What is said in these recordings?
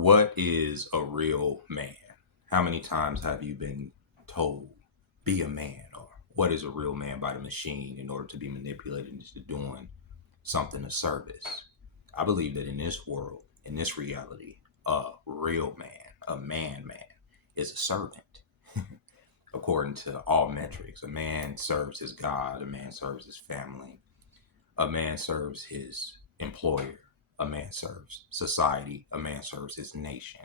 What is a real man? How many times have you been told, be a man? Or what is a real man by the machine in order to be manipulated into doing something of service? I believe that in this world, in this reality, a real man, a man, is a servant. According to all metrics, a man serves his God, a man serves his family, a man serves his employer, a man serves society, a man serves his nation,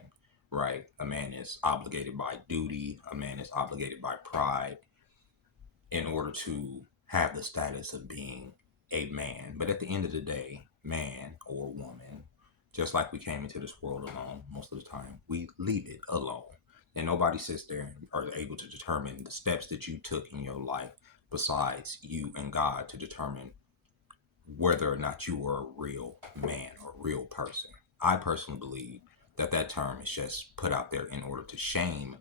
right? A man is obligated by duty, a man is obligated by pride in order to have the status of being a man. But at the end of the day, man or woman, just like we came into this world alone, most of the time, we leave it alone. And nobody sits there and are able to determine the steps that you took in your life besides you and God to determine whether or not you are a real man or a real person. I personally believe that that term is just put out there in order to shame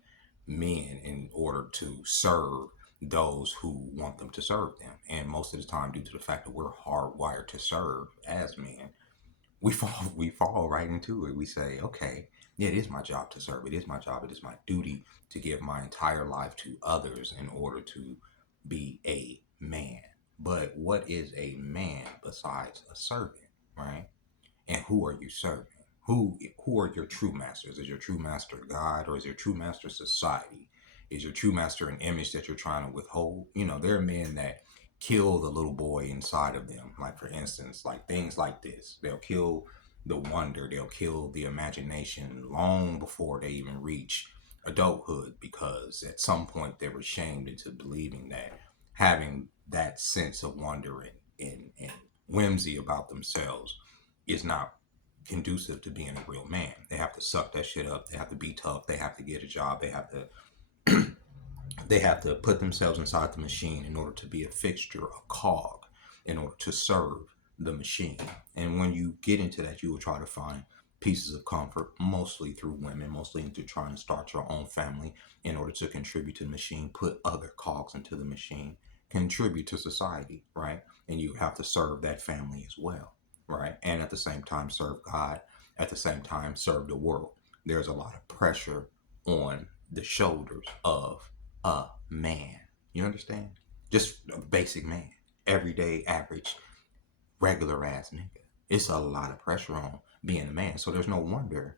men in order to serve those who want them to serve them. And most of the time, due to the fact that we're hardwired to serve as men, we fall right into it. We say, okay, yeah, it is my job to serve. It is my job. It is my duty to give my entire life to others in order to be a man. But what is a man besides a servant, right? And who are you serving? Who are your true masters? Is your true master God, or is your true master society? Is your true master an image that you're trying to withhold? You know, there are men that kill the little boy inside of them. Like, for instance, like things like this. They'll kill the wonder, they'll kill the imagination long before they even reach adulthood, because at some point they were shamed into believing that having that sense of wonder and whimsy about themselves is not conducive to being a real man. They have to suck that shit up. They have to be tough. They have to get a job. They have to put themselves inside the machine in order to be a fixture, a cog, in order to serve the machine. And when you get into that, you will try to find pieces of comfort, mostly through women, mostly into trying to start your own family in order to contribute to the machine, put other cogs into the machine, contribute to society, right? And you have to serve that family as well, right? And at the same time, serve God, at the same time, serve the world. There's a lot of pressure on the shoulders of a man. You understand? Just a basic man, everyday, average, regular ass nigga. It's a lot of pressure on being a man. So there's no wonder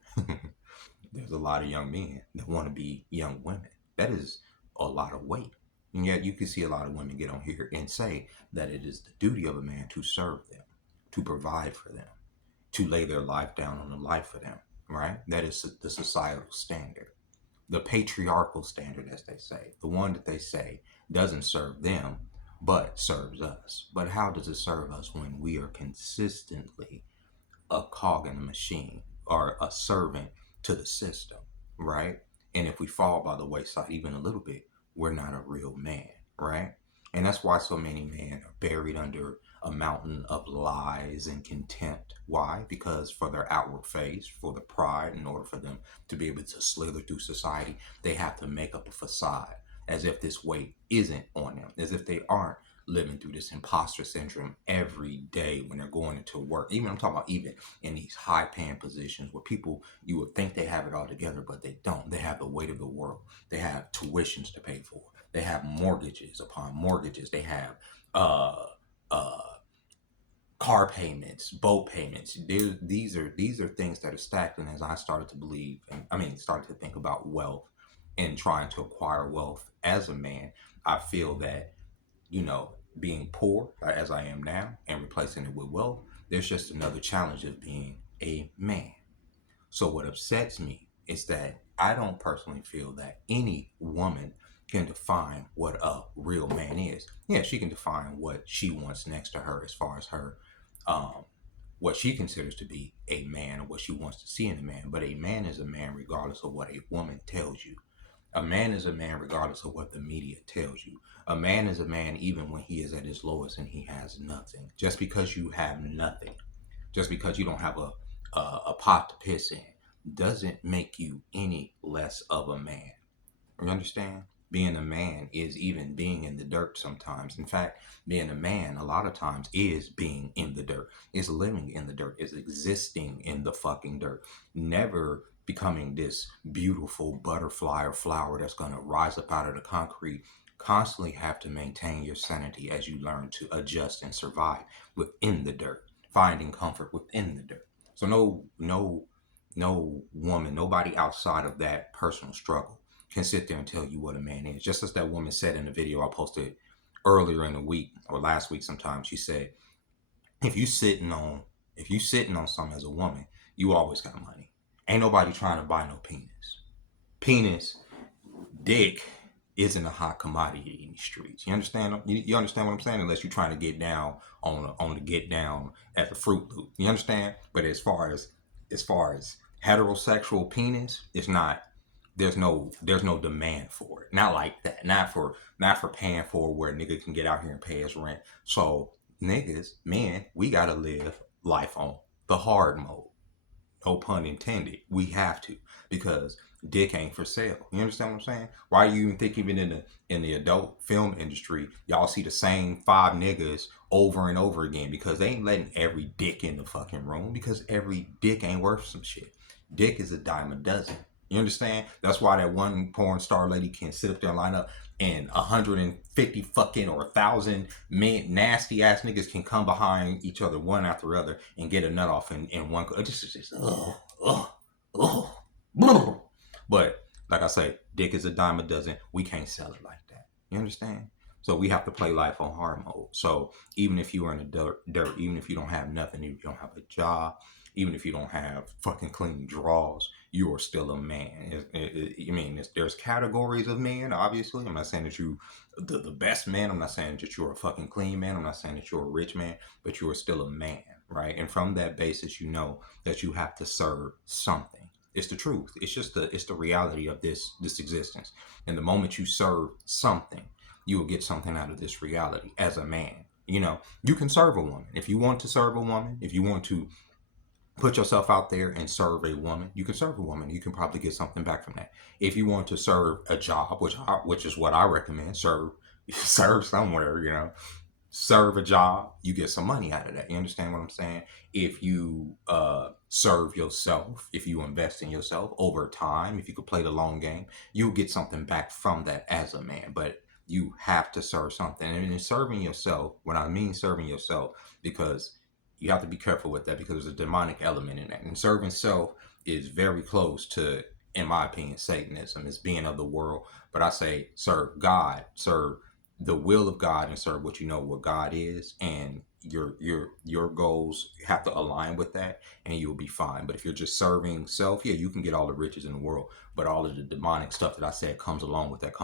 there's a lot of young men that want to be young women. That is a lot of weight. And yet you can see a lot of women get on here and say that it is the duty of a man to serve them, to provide for them, to lay their life down on the life for them, right? That is the societal standard, the patriarchal standard, as they say, the one that they say doesn't serve them, but serves us. But how does it serve us when we are consistently a cog in the machine or a servant to the system, right? And if we fall by the wayside even a little bit, we're not a real man, right? And that's why so many men are buried under a mountain of lies and contempt. Why? Because for their outward face, for the pride, in order for them to be able to slither through society, they have to make up a facade as if this weight isn't on them, as if they aren't living through this imposter syndrome every day when they're going into work. Even I'm talking about even in these high paying positions where people, you would think they have it all together, but they don't. They have the weight of the world. They have tuitions to pay for. They have mortgages upon mortgages. They have uh uh car payments, boat payments. These are things that are stacked. And as I started to believe, and I mean, started to think about wealth and trying to acquire wealth as a man, I feel that, you know, being poor as I am now and replacing it with wealth, there's just another challenge of being a man. So what upsets me is that I don't personally feel that any woman can define what a real man is. Yeah, she can define what she wants next to her as far as her um what she considers to be a man or what she wants to see in a man. But a man is a man regardless of what a woman tells you. A man is a man regardless of what the media tells you. A man is a man even when he is at his lowest and he has nothing. Just because you have nothing, just because you don't have a pot to piss in, doesn't make you any less of a man. You understand? Being a man is even being in the dirt sometimes. In fact, being a man a lot of times is being in the dirt, is living in the dirt, is existing in the fucking dirt. Never becoming this beautiful butterfly or flower that's going to rise up out of the concrete, constantly have to maintain your sanity as you learn to adjust and survive within the dirt, finding comfort within the dirt. So no woman, nobody outside of that personal struggle can sit there and tell you what a man is. Just as that woman said in the video I posted earlier in the week or last week sometime, she said, if you sitting on if you sitting on something as a woman, you always got money. Ain't nobody trying to buy no penis. Penis, dick isn't a hot commodity in the streets. You understand? You understand what I'm saying? Unless you're trying to get down on the get down at the Fruit Loop. You understand? But as far as heterosexual penis, it's not. There's no demand for it. Not like that. Not for paying for where a nigga can get out here and pay his rent. So niggas, men, we gotta live life on the hard mode. No pun intended. We have to, because dick ain't for sale. You understand what I'm saying? Why do you even think even in the adult film industry, y'all see the same five niggas over and over again? Because they ain't letting every dick in the fucking room, because every dick ain't worth some shit. Dick is a dime a dozen. You understand? That's why that one porn star lady can sit up there and line up, and 150 fucking or 1,000 men, nasty ass niggas can come behind each other one after the other and get a nut off in one. Just but like I say, dick is a dime a dozen. We can't sell it like that. You understand? So we have to play life on hard mode. So even if you are in the dirt, even if you don't have nothing, if you don't have a job, even if you don't have fucking clean drawers, you are still a man. There's categories of men, obviously. I'm not saying that you the best man. I'm not saying that you're a fucking clean man. I'm not saying that you're a rich man, but you are still a man, right? And from that basis, you know that you have to serve something. It's the truth. It's the reality of this existence. And the moment you serve something, you will get something out of this reality as a man. You can serve a woman. If you want to serve a woman, if you want to put yourself out there and serve a woman, you can serve a woman. You can probably get something back from that. If you want to serve a job, which is what I recommend, serve somewhere, serve a job, you get some money out of that. You understand what I'm saying? If you serve yourself, if you invest in yourself over time, if you could play the long game, you'll get something back from that as a man. But you have to serve something. And in serving yourself, when I mean serving yourself, because you have to be careful with that, because there's a demonic element in that. And serving self is very close to, in my opinion, Satanism. It's being of the world. But I say serve God, serve the will of God, and serve what God is, and your goals have to align with that, and you'll be fine. But if you're just serving self, yeah, you can get all the riches in the world, but all of the demonic stuff that I said comes along with that,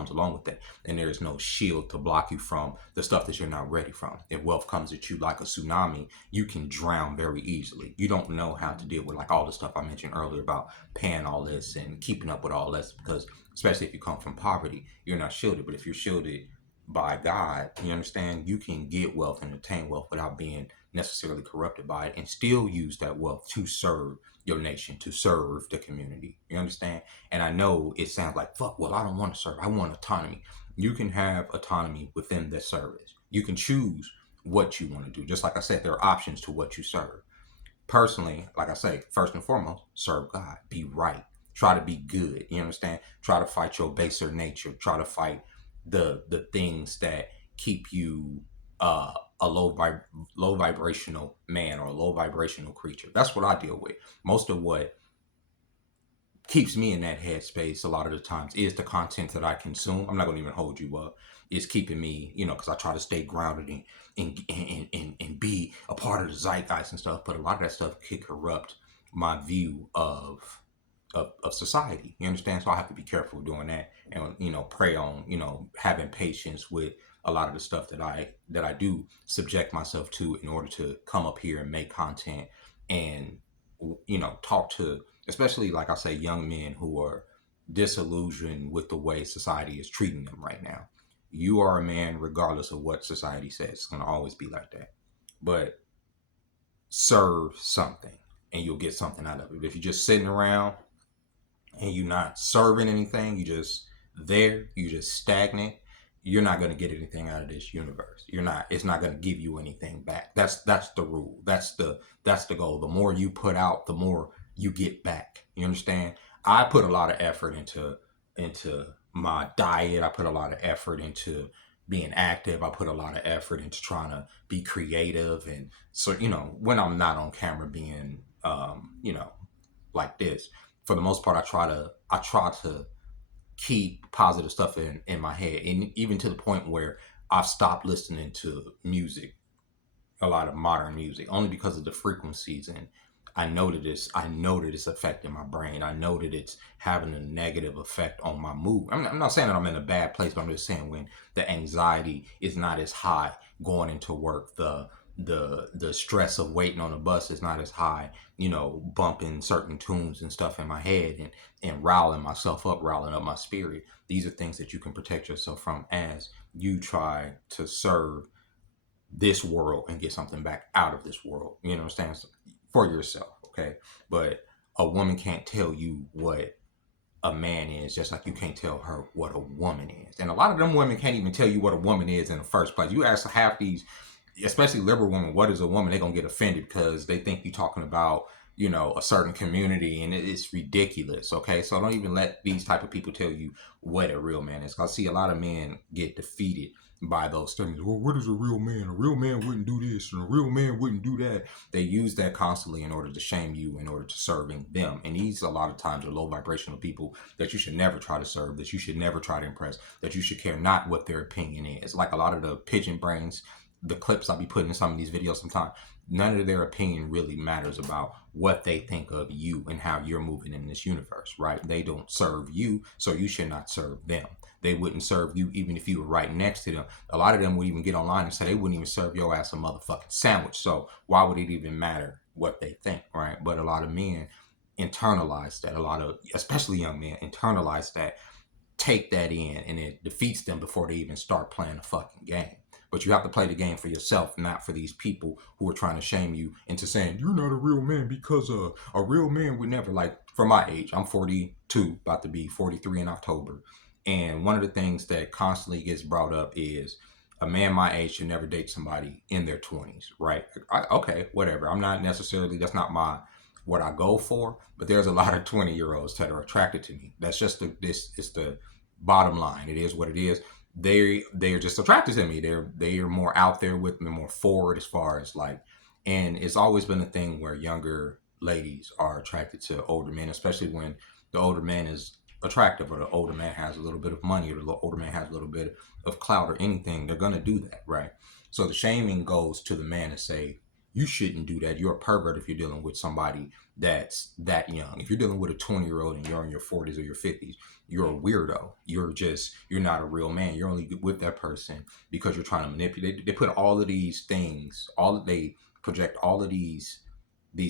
and there is no shield to block you from the stuff that you're not ready from. If wealth comes at you like a tsunami, you can drown very easily. You don't know how to deal with like all the stuff I mentioned earlier about paying all this and keeping up with all this, because especially if you come from poverty, you're not shielded. But if you're shielded by God, you understand, you can get wealth and attain wealth without being necessarily corrupted by it, and still use that wealth to serve your nation, to serve the community. You understand? And I know it sounds like, fuck, well, I don't want to serve. I want autonomy. You can have autonomy within the service. You can choose what you want to do. Just like I said, there are options to what you serve. Personally, like I say, first and foremost, serve God. Be right. Try to be good. You understand? Try to fight your baser nature. Try to fight the things that keep you a low vibrational man or a low vibrational creature. That's what I deal with. Most of what keeps me in that headspace a lot of the times is the content that I consume. I'm not going to even hold you up. It's keeping me, because I try to stay grounded and be a part of the zeitgeist and stuff. But a lot of that stuff could corrupt my view of society. You understand? So I have to be careful doing that, and pray on having patience with a lot of the stuff that I do subject myself to in order to come up here and make content and talk to, especially like I say, young men who are disillusioned with the way society is treating them right now. You are a man regardless of what society says. It's going to always be like that. But serve something and you'll get something out of it. If you're just sitting around and you're not serving anything, you just there, you just stagnant, you're not going to get anything out of this universe. It's not going to give you anything back. That's the rule. That's the goal. The more you put out, the more you get back. You understand? I put a lot of effort into my diet. I put a lot of effort into being active. I put a lot of effort into trying to be creative. And so, when I'm not on camera being, like this, for the most part, I try to keep positive stuff in my head. And even to the point where I've stopped listening to music, a lot of modern music, only because of the frequencies. And I know that it's affecting my brain. I know that it's having a negative effect on my mood. I'm not saying that I'm in a bad place, but I'm just saying when the anxiety is not as high going into work, the stress of waiting on a bus is not as high, bumping certain tunes and stuff in my head, and riling myself up, riling up my spirit. These are things that you can protect yourself from as you try to serve this world and get something back out of this world. You know what I'm saying? For yourself, okay? But a woman can't tell you what a man is, just like you can't tell her what a woman is. And a lot of them women can't even tell you what a woman is in the first place. You ask half these, especially liberal women, what is a woman? They're gonna get offended because they think you're talking about, a certain community, and it's ridiculous. Okay, so don't even let these type of people tell you what a real man is. I see a lot of men get defeated by those things. Well, what is a real man? A real man wouldn't do this, and a real man wouldn't do that. They use that constantly in order to shame you, in order to serving them. And these, a lot of times, are low vibrational people that you should never try to serve, that you should never try to impress, that you should care not what their opinion is. Like a lot of the pigeon brains, the clips I be putting in some of these videos sometimes, none of their opinion really matters about what they think of you and how you're moving in this universe, right? They don't serve you, so you should not serve them. They wouldn't serve you even if you were right next to them. A lot of them would even get online and say they wouldn't even serve your ass a motherfucking sandwich. So why would it even matter what they think, right? But a lot of men internalize that. A lot of, especially young men, internalize that, take that in, and it defeats them before they even start playing the fucking game. But you have to play the game for yourself, not for these people who are trying to shame you into saying you're not a real man because a real man would never. Like, for my age, I'm 42, about to be 43 in October. And one of the things that constantly gets brought up is a man my age should never date somebody in their 20s, right? Okay, whatever. I'm not necessarily, that's not my what I go for, but there's a lot of 20-year-olds that are attracted to me. That's just it's the bottom line. It is what it is. They're just attracted to me. They're more out there with me, more forward as far as like, and it's always been a thing where younger ladies are attracted to older men, especially when the older man is attractive, or the older man has a little bit of money, or the older man has a little bit of clout or anything. They're gonna do that, right? So the shaming goes to the man to say, you shouldn't do that. You're a pervert if you're dealing with somebody that's that young. If you're dealing with a 20-year-old and you're in your 40s or your 50s, you're a weirdo. You're not a real man. You're only with that person because you're trying to manipulate. They put all of these things, they project all of these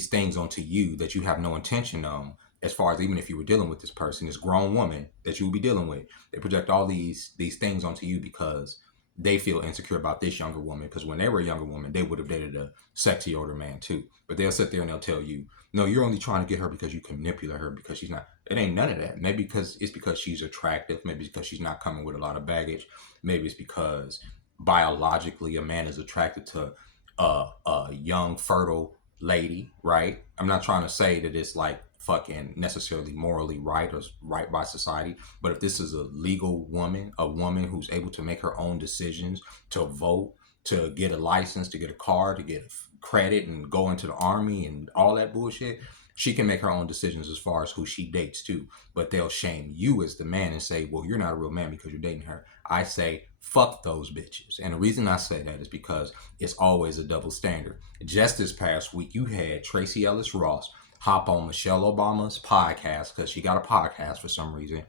things onto you that you have no intention on. As far as, even if you were dealing with this person, this grown woman that you will be dealing with, they project all these things onto you because they feel insecure about this younger woman, because when they were a younger woman, they would have dated a sexy older man too. But they'll sit there and they'll tell you, no, you're only trying to get her because you can manipulate her, because she's not. It ain't none of that. Maybe because she's attractive. Maybe it's because she's not coming with a lot of baggage. Maybe it's because biologically a man is attracted to a young, fertile lady, right? I'm not trying to say that it's like fucking necessarily morally right or right by society, but if this is a legal woman, a woman who's able to make her own decisions, to vote, to get a license, to get a car, to get credit and go into the army and all that bullshit, she can make her own decisions as far as who she dates too. But they'll shame you as the man and say, well, you're not a real man because you're dating her. I say, fuck those bitches. And the reason I say that is because it's always a double standard. Just this past week, you had Tracy Ellis Ross hop on Michelle Obama's podcast, because she got a podcast for some reason,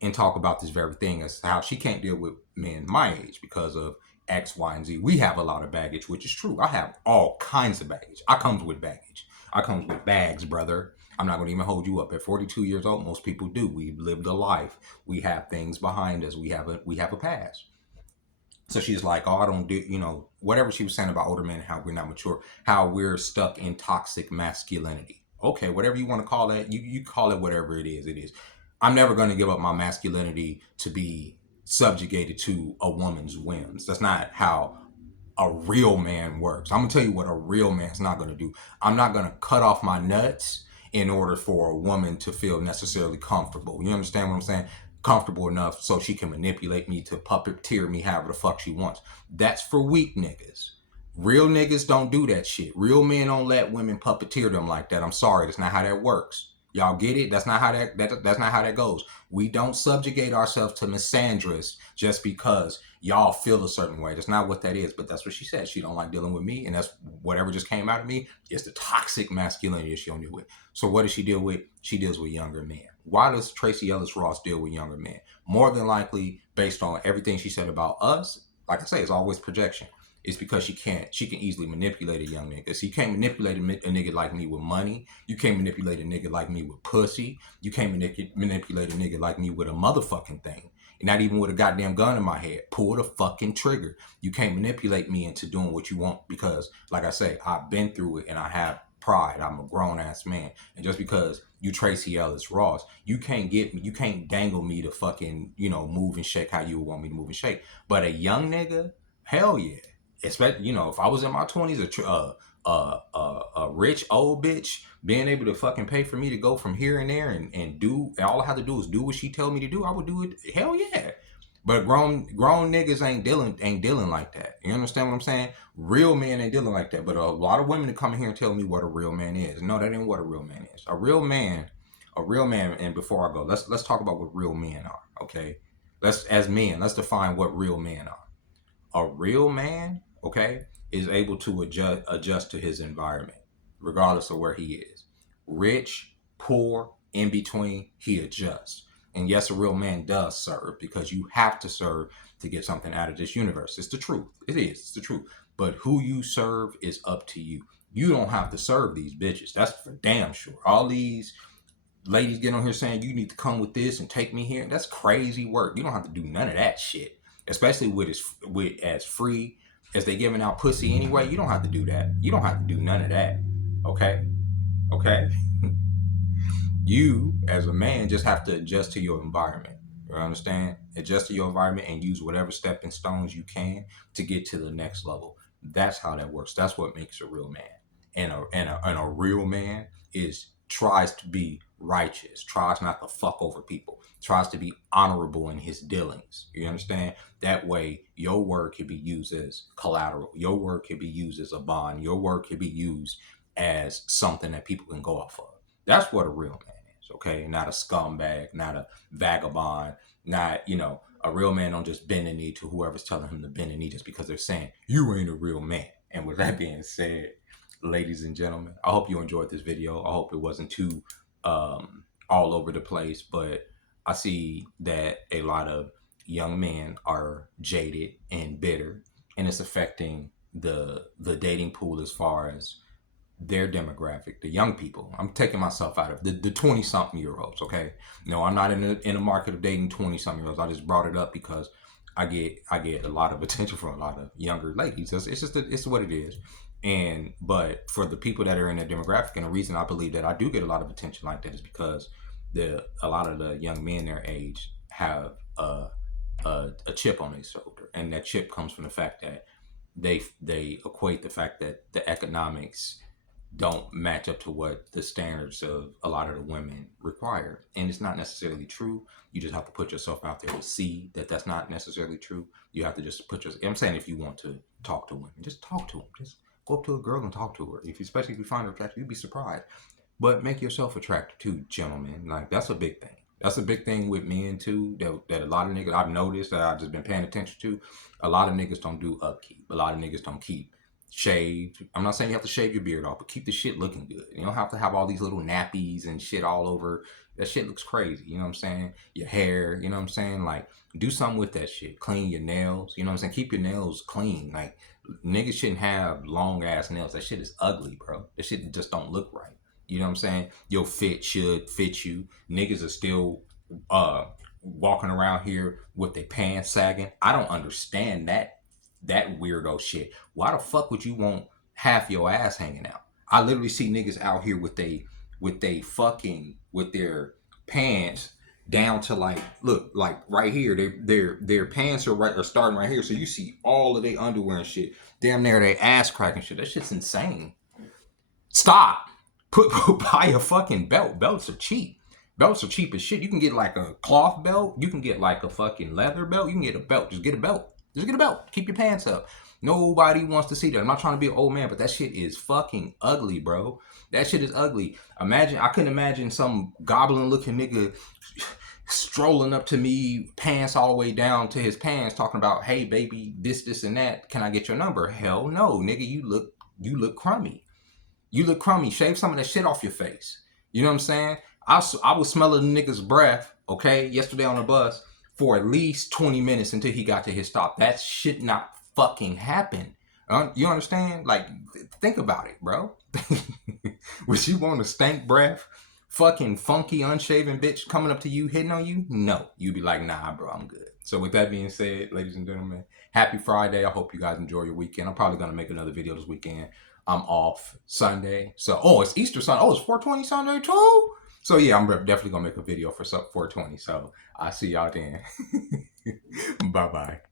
and talk about this very thing, as how she can't deal with men my age because of X, Y, and Z. We have a lot of baggage, which is true. I have all kinds of baggage. I comes with baggage. I comes with bags, brother. I'm not going to even hold you up. At 42 years old, most people do. We've lived a life. We have things behind us. We have a past. So she's like, oh, I don't do, whatever she was saying about older men and how we're not mature, how we're stuck in toxic masculinity. Okay, whatever you want to call that, you call it whatever it is. It is. I'm never going to give up my masculinity to be subjugated to a woman's whims. That's not how a real man works. I'm going to tell you what a real man's not going to do. I'm not going to cut off my nuts in order for a woman to feel necessarily comfortable. You understand what I'm saying? Comfortable enough so she can manipulate me to puppeteer me however the fuck she wants. That's for weak niggas. Real niggas don't do that shit. Real men don't let women puppeteer them like that. I'm sorry, that's not how that works. Y'all get it? That's not how that's not how that goes. We don't subjugate ourselves to misandrous just because y'all feel a certain way. That's not what that is. But that's what she said. She don't like dealing with me, and that's whatever just came out of me is the toxic masculinity she don't deal with. So what does she deal with? She deals with younger men. Why does Tracy Ellis Ross deal with younger men? More than likely, based on everything she said about us, like I say, it's always projection. It's because she can easily manipulate a young nigga. So you can't manipulate a nigga like me with money. You can't manipulate a nigga like me with pussy. You can't manipulate a nigga like me with a motherfucking thing. Not even with a goddamn gun in my head. Pull the fucking trigger. You can't manipulate me into doing what you want because, like I say, I've been through it and I have pride. I'm a grown ass man. And just because you Tracy Ellis Ross, you can't get me, you can't dangle me to fucking, move and shake how you would want me to move and shake. But a young nigga, hell yeah. Especially, if I was in my 20s, a rich old bitch being able to fucking pay for me to go from here and there and do, and all I have to do is do what she tell me to do, I would do it. Hell yeah. But grown niggas ain't dealing like that. You understand what I'm saying? Real men ain't dealing like that. But a lot of women that come in here and tell me what a real man is. No, that ain't what a real man is. A real man, and before I go, let's talk about what real men are, okay? Let's define what real men are. A real man, okay, is able to adjust to his environment, regardless of where he is. Rich, poor, in between, he adjusts. And yes, a real man does serve because you have to serve to get something out of this universe. It's the truth. It is. It's the truth. But who you serve is up to you. You don't have to serve these bitches. That's for damn sure. All these ladies get on here saying you need to come with this and take me here. That's crazy work. You don't have to do none of that shit. Especially with as free as they giving out pussy anyway. You don't have to do that. You don't have to do none of that. Okay? Okay? You, as a man, just have to adjust to your environment. You understand? Adjust to your environment and use whatever stepping stones you can to get to the next level. That's how that works. That's what makes a real man. And a real man tries to be righteous, tries not to fuck over people, tries to be honorable in his dealings. You understand? That way, your word can be used as collateral. Your word can be used as a bond. Your word can be used as something that people can go off of. That's what a real man is, okay? Not a scumbag, not a vagabond, not, a real man don't just bend the knee to whoever's telling him to bend the knee just because they're saying, you ain't a real man. And with that being said, ladies and gentlemen, I hope you enjoyed this video. I hope it wasn't too all over the place, but I see that a lot of young men are jaded and bitter, and it's affecting the dating pool as far as their demographic, the young people. I'm taking myself out of the 20-something year olds, okay? No, I'm not in a market of dating 20-something year olds. I just brought it up because I get a lot of attention from a lot of younger ladies. It's what it is. But for the people that are in that demographic, and the reason I believe that I do get a lot of attention like that is because a lot of the young men their age have a chip on their shoulder, and that chip comes from the fact that they equate the fact that the economics don't match up to what the standards of a lot of the women require. And it's not necessarily true. You just have to put yourself out there to see that that's not necessarily true. You have to just I'm saying if you want to talk to women, just talk to them. Just go up to a girl and talk to her. Especially if you find her attractive, you'd be surprised. But make yourself attractive too, gentlemen. Like, that's a big thing. That's a big thing with men too, that a lot of niggas, I've noticed, that I've just been paying attention to. A lot of niggas don't do upkeep. A lot of niggas don't keep shaved. I'm not saying you have to shave your beard off, but keep the shit looking good. You don't have to have all these little nappies and shit all over. That shit looks crazy. You know what I'm saying? Your hair, you know what I'm saying? Like, do something with that shit. Clean your nails. You know what I'm saying? Keep your nails clean. Like, niggas shouldn't have long ass nails. That shit is ugly, bro. That shit just don't look right. You know what I'm saying? Your fit should fit you. Niggas are still walking around here with their pants sagging. I don't understand that weirdo shit. Why the fuck would you want half your ass hanging out? I literally see niggas out here with their pants down to like right here. Their pants are starting right here. So you see all of their underwear and shit. Damn near they ass cracking shit. That shit's insane. Stop. Buy a fucking belt. Belts are cheap. Belts are cheap as shit. You can get like a cloth belt. You can get like a fucking leather belt. You can get a belt. Just get a belt. Just get a belt. Keep your pants up. Nobody wants to see that. I'm not trying to be an old man, but that shit is fucking ugly, bro. That shit is ugly. I couldn't imagine some goblin looking nigga strolling up to me, pants all the way down to his pants, talking about, hey baby, this and that. Can I get your number? Hell no, nigga. You look crummy. You look crummy. Shave some of that shit off your face. You know what I'm saying? I was smelling the nigga's breath, okay, yesterday on the bus for at least 20 minutes until he got to his stop. That shit not fucking happen. You understand? Like, think about it, bro. Would you want a stank breath, fucking funky, unshaven bitch coming up to you, hitting on you? No. You'd be like, nah, bro, I'm good. So with that being said, ladies and gentlemen, happy Friday. I hope you guys enjoy your weekend. I'm probably going to make another video this weekend. I'm off Sunday. So, it's Easter Sunday. Oh, it's 420 Sunday too? So, yeah, I'm definitely going to make a video for 420. So, I'll see y'all then. Bye-bye.